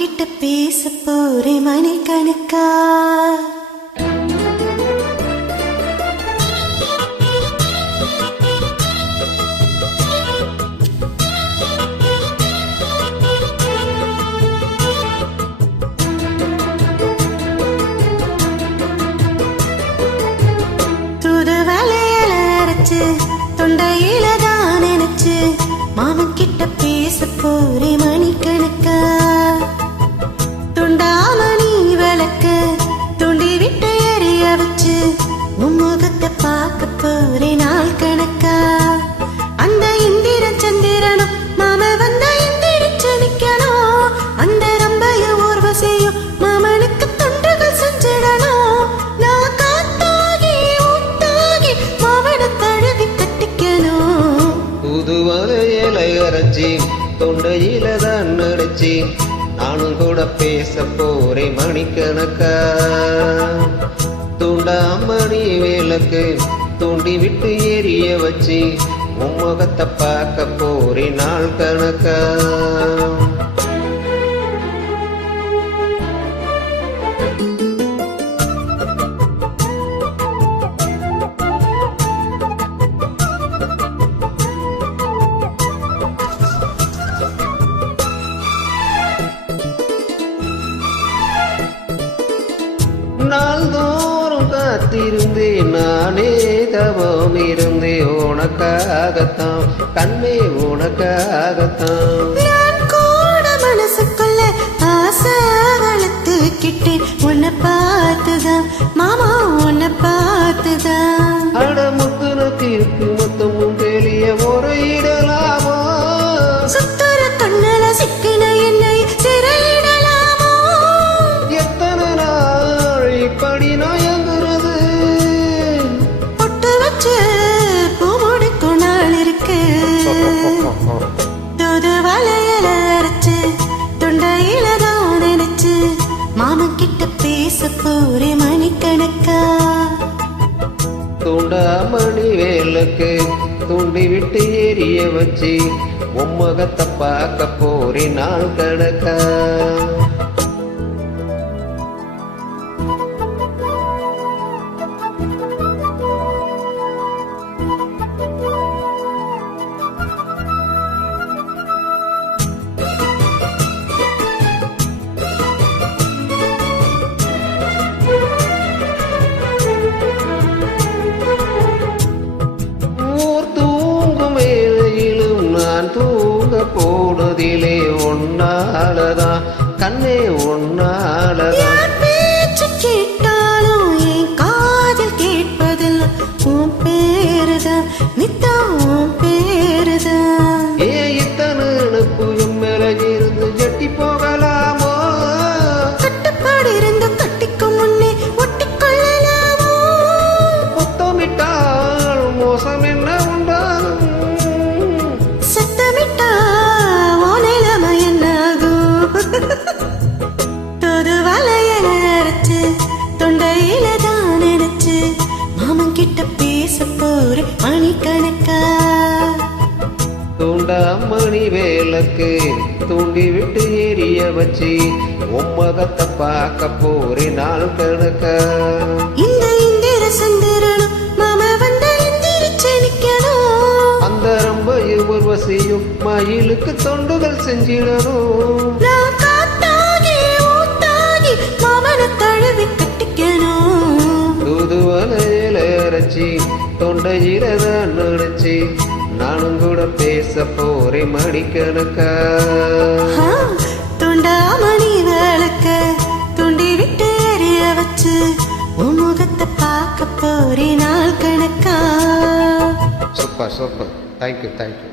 கிட்ட பேச போறே மணிக்கணக்கா. துது வலையல அரைச்சு தொண்டையில தான் நினைச்சு மாமன் கிட்ட பேச போறே மணிக்கணக்கா. துண்டாமணி விளக்க துண்டி விட்டு எரிய வச்சு மும்முகத்தை பார்க்க போறே நாள் கணக்கா. அந்த இந்திரன் சந்திரனும் மாம வந்த இந்திரிச்சு நிக்கணும். அந்த ரம்பைய ஊர்வசியும் மாமனுக்கு தொண்டுகள் செஞ்சிடணும். நான் காத்தாகி ஊத்தாகி மாமனை தழுவி கட்டிக்கணும். புது வலையில அரைச்சி தொண்டையில தான் நடிச்சி நானும் கூட பேச போறே மணிக்கணக்கா. தூண்டாமணி விளக்கு தூண்டி விட்டு எரிய வச்சு முகத்தை பார்க்க போறே நாள் கணக்கா. நாள்தோறும் காத்திருந்தேன் நானே தவம் இருந்தேன் உனக்காகத்தான் கண்ணே உனக்காகத்தான். நான் கூட மனசுக்குள்ள ஆசை வளர்த்துக்கிட்டு உன்னை பார்த்துதான் மாமா உன்னை பார்த்துதான். அட முத்துனத்திற்கு மொத்தமும் தெளிய முறையிடலாமா? சுத்தர கண்ணல சிக்கின என்னை சிறையிடலாமோ? எத்தனை நாள் இப்படி நயங்குறது? பொட்டு வச்சு பூ முடிக்கும் நாள் இருக்கு. தூது வலையில அரைச்சு தொண்டையில தான் நினைச்சு மாமன் கிட்ட பேச போறே மணிக்கணக்கா. தூண்டாமணி வேலுக்கு தூண்டி விட்டு எரிய வச்சு முகத்தை பார்க்க போறே நாள் கணக்கா. தூங்க போனதிலே ஒன்னாலதான் கண்ணே ஒன்னாலதான். பேச்சு கேட்டாலும் என் காதில் கேட்பதில் உன் பேருதான் நித்தம் உன் பேருதான். இத்தனை அனுப்பும் மேல இருந்து ஜட்டி போகலாமோ? கட்டுப்பாடு இருந்து கட்டிக்கும் முன்னே ஒட்டிக்கொள்ளலாமோ? முத்தமிட்டால் மோசம் என்ன உண்டாகும்? தூது வலையில அரைச்சு தொண்டையில தான் நினைச்சு மாமன் கிட்ட பேச போறே மணிக்கணக்கா. தூண்டாமணி வேலுக்கு தூண்டி விட்டு எரிய வச்சு முகத்தை பார்க்க போறே நாள் கணக்கா. இந்த இந்திர சந்திரனும் மாம வந்த இந்திரிச்சு நிக்கணும். அந்த ரம்பையும் உர்வசியும் மயிலுக்கு தொண்டுகள் செஞ்சிடணும். நான் காத்தாகி ஊத்தாகி மாமனை தழுவி கட்டிக்கணும். தூது வலையில அரைச்சி தொண்டையில தான் நினைச்சி நானும் கூட பேச போறே மணிக்கணக்கா. துண்டாமணி விளக்க துண்டி விட்டு எரிய வச்சு முகத்தை பார்க்க போறே நாள் கணக்கா. Super super. Thank you thank you.